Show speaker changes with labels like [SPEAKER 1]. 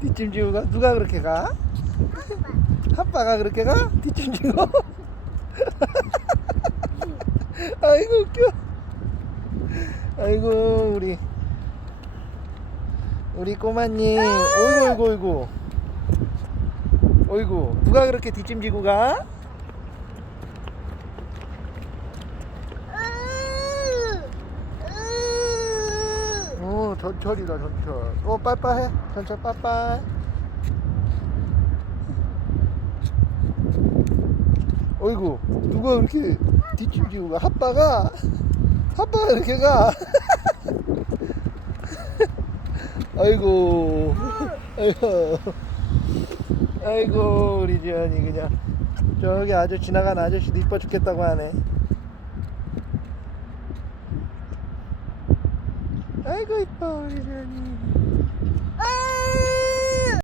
[SPEAKER 1] 뒷짐 지고 가? 누가 그렇게 가? 아빠가 그렇게 가? 뒷짐 지고? 아이고 웃겨 아이고 우리 우리 꼬마님 어이구 어이구 어이구 어이구 누가 그렇게 뒷짐 지고 가? 어 전철이다 전철. 어 빠빠해 전철 빠빠 어이구 누가 그렇게 뒷짐 지고 가 아빠가? 아빠가 이렇게 가? 아이고. 아이고 아이고 우리 지연이 그냥. 저기 아주 지나간 아저씨도 이뻐 죽겠다고 하네 アイゴいっぱいおるじゃ。